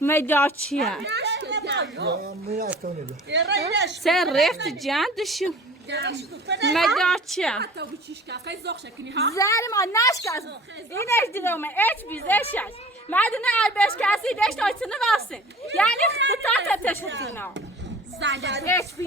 مداچیه سر رفت جندشو مداچیه زن ما نشکست اینش دیدومه اچ بیزش هست مردونه البش کسی دشت آیتونه واسه یعنی تا تتشتونا زنده اچ بی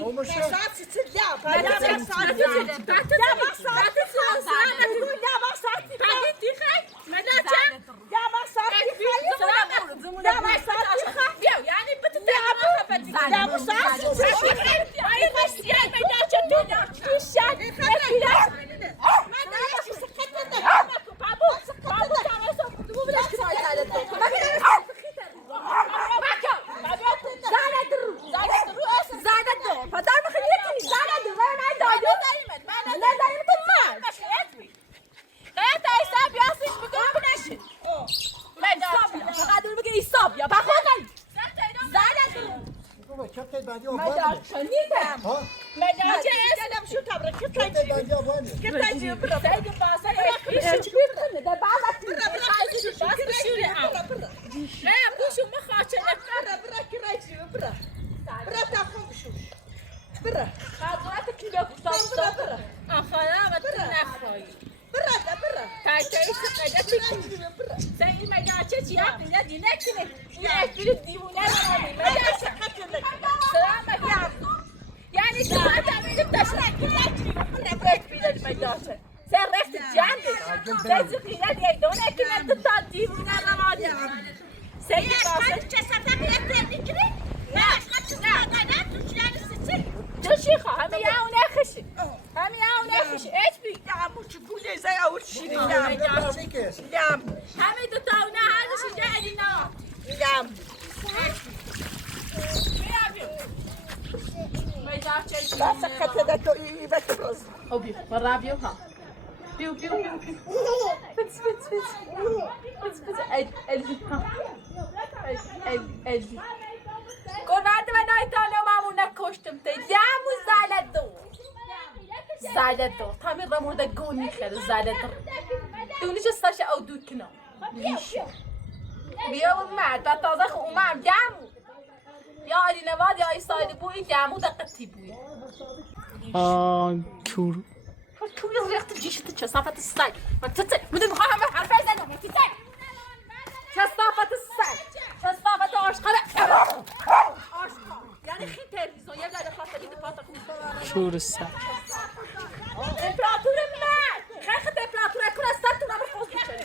نیده مداچه اسلام شو تبره که تاجی برا سید باسا ایش بیرکنه ده بعد خیلی باس بشوره نه بوشو مخاطه برا کراجی برا تاخم بشوش برا خاطرات کیلو برا آخرا و تو نخوایی برا تایش قدرتی برا سید مداچه چیا دیگه دینه کنه این اسپری دیوونه نمانی مداچه سلام علیکم یعنی تو آدمی تشرک کردی نبرد بیاد مداچه سر رفت جنبه سید خیلی دیدونه که من تو دیوونه نمانی سید باسه چه سفر بیاد میکنی نه تو چی خواه؟ همه یه اونه خشی ایچ بی دامو چه گوله زای آور شیری دام همه دو تا اونه هرشی جهدی نا دام بس خطه ده تو ای بس روز او بیو برا بیو ها بیو بس الفی ها الفی گرد و نایتانه مامون نکشتم تا جمو زالت دو تامیر را مورد گون میخیره زالت دو دونی چه ستاشه او دود کنم بیا اومد و تازه خو اومد جمو یا علی نواد یا ایسایل بوی جمو دقتی بوی کور توی ریخت جیشت چه صافت سگ من تته میدونی میخوام همه حرفه زنم من تته چه صافت سگ چه صافت آشقاله یعنی خیلی تلویزیون یه ذره خاطر این دفعه شور سگ تمپراتور مرد خیلی تمپراتور اکون از سر تو نمو خوز میکنه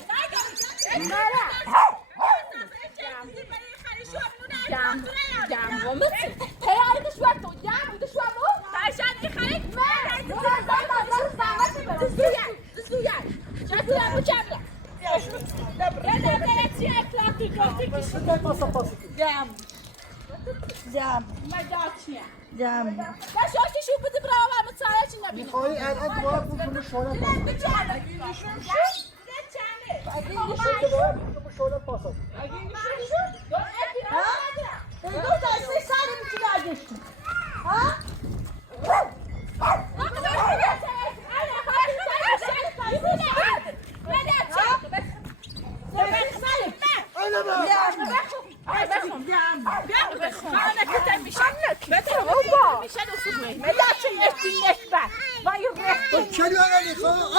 جمع ومتي هي عايزة شوية قدام وده شوية مو عشان يخليك مالك تسويان شاتي يا ابو جابلة يا جام ما جاتش جام لا شو بدي براوة ما تصاريش النبي میخوایی الان دوار بکنم شوره لا بجانب شوره پاسد دو تا سه سال میتونی آگشتی ها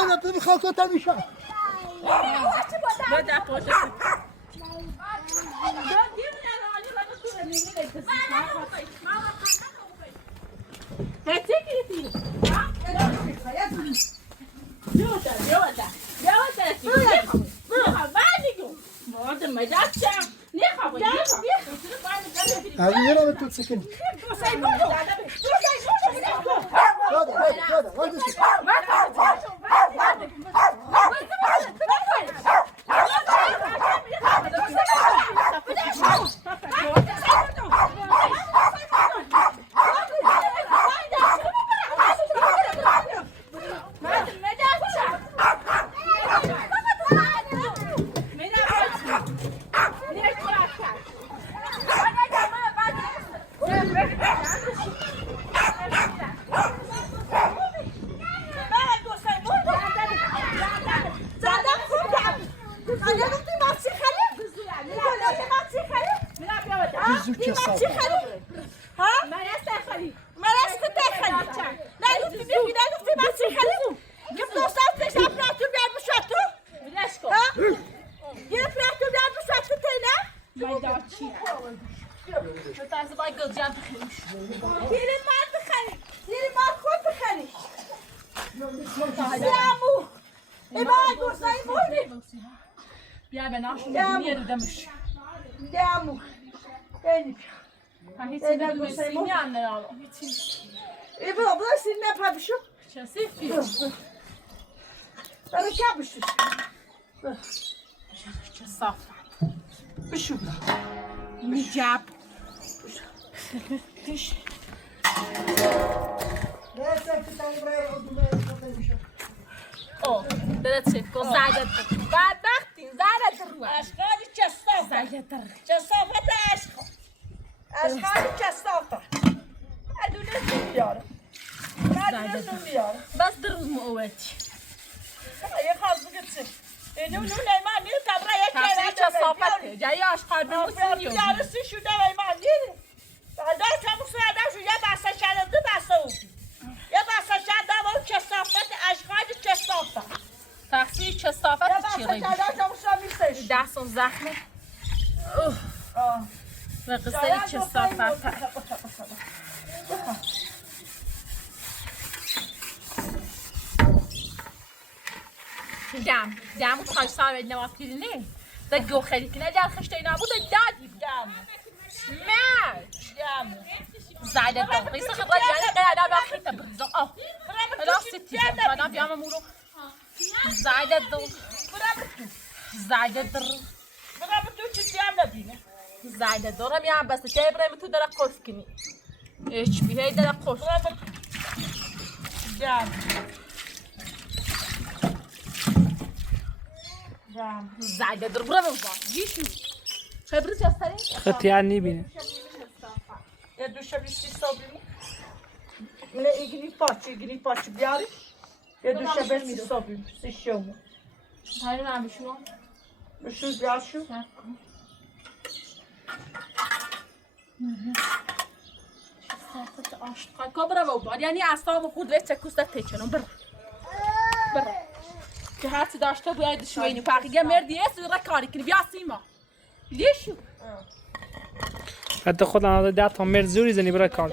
انا بمیخواه کتا میشم هذه هنا بتوت سكن کثافت اشخاص اشخاص کثافت ادونه میاره من میاره بس در موتی یه خاص بگید اینو نمی‌مان نیست کبرا یک تفسیر چه صافته جایی آشقال بموسیو درستی شده ایمان نیست دار چمو سویده شو یه بسته شده دو بسته اوکی یه بسته شده و کثافت اشغال کثافت تفسیر چه صافت چی بسته شده چمو سویده میسش دستون زخمه و قصه چه صافت دم خواهی سامد نماز کردنه ده گو خیلی کنه در خشته نبود دادی بود زایده دم قیصه خد رجعه قیاده باخی تبرزا خلاص ستی فانا بیام مورو زایده در برام تو چی هم نبینه زایده در هم یه بسته چه برای تو در قرص کنی ایچ بیهی در قرص زایده در برام با جیشو خبری چه استری خطیان نمیبینه یه دوشه بیستی صابی نه ایگنی پاچی بیاری یه دوشه بیستی صابی سی شومو هایی رو هم بشو بشو بیار شو صافت آشقال که برام با یعنی اصلا خود ویچه کوسته تیچنم برام که هرچی داشته باید شوینی پاقیگه مردی ایست را کاری کنی بیا سیما لیشو حتی خودم از 10 تا مرد زوری زنی برای کار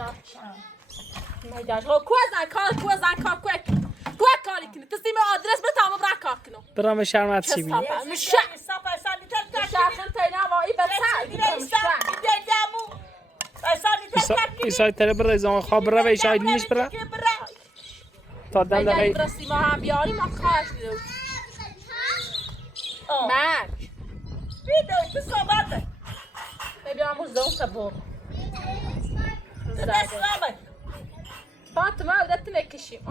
کوه زن کار کوه کاری کنی تسلیم آدرس به تمام را کار کنم برام شرمت سی بینی مشه شاخن تاینا وایی ایسای تره برای زمان خواب برای و ایشای نیش برای تا دم اگر دقیقی درستی ما هم بیاری ما خواهش دیدو مرک بیدو تو صحبته ببینم اون زون تبور دستامه فاطمه ودت نکشیم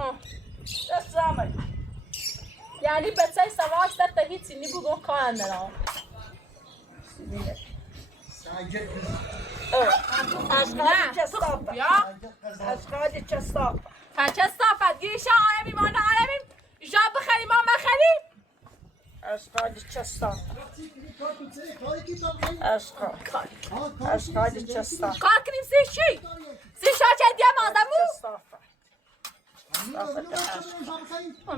دستامه یعنی بچه سواش در تا هیچی نبودون کار ندارم اشغال چستافه بیا اشغال چستافه چه صافت گیشه آرمی ما نارمیم جا بخریم ما مخریم اشغال چستافه اشغال چستافه کار کنیم سی چی؟ سی شا چه دیم آدمو؟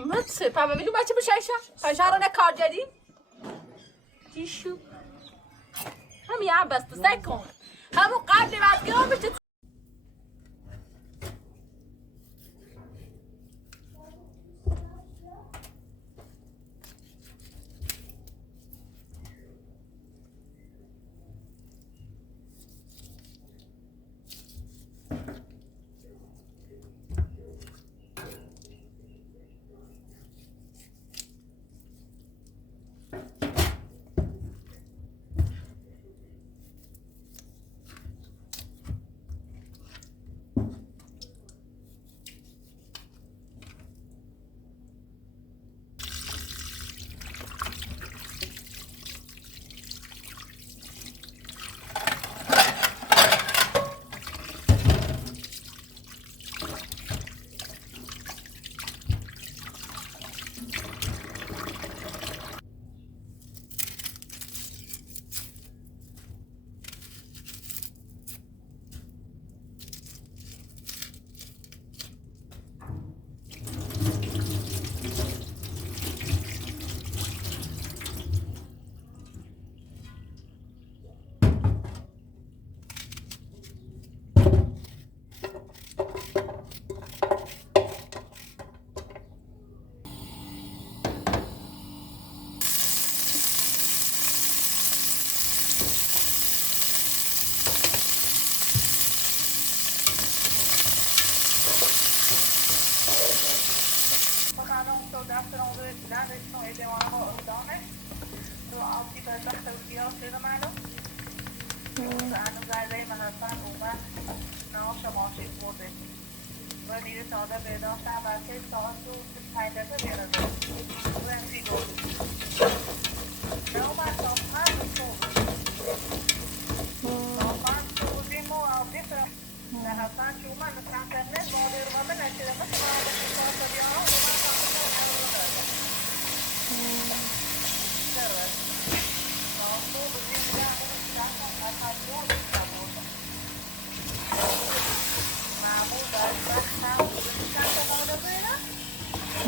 مطه پا ببینیم بچه بشایشم پنجارانه کار جدیم دیشو همین هم بسته سکن همون قبل وقتی بشه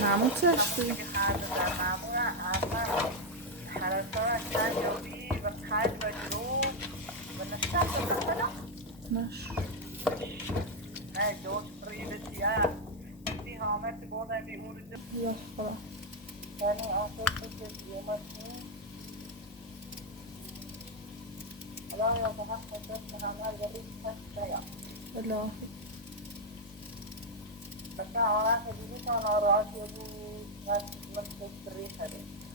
معمول چه هستی؟ نش یا خدا الهی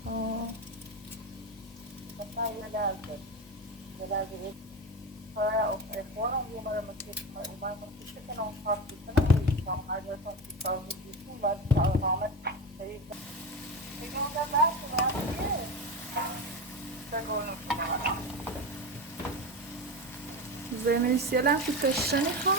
آه زمینیسیه لحظه کشته میخوام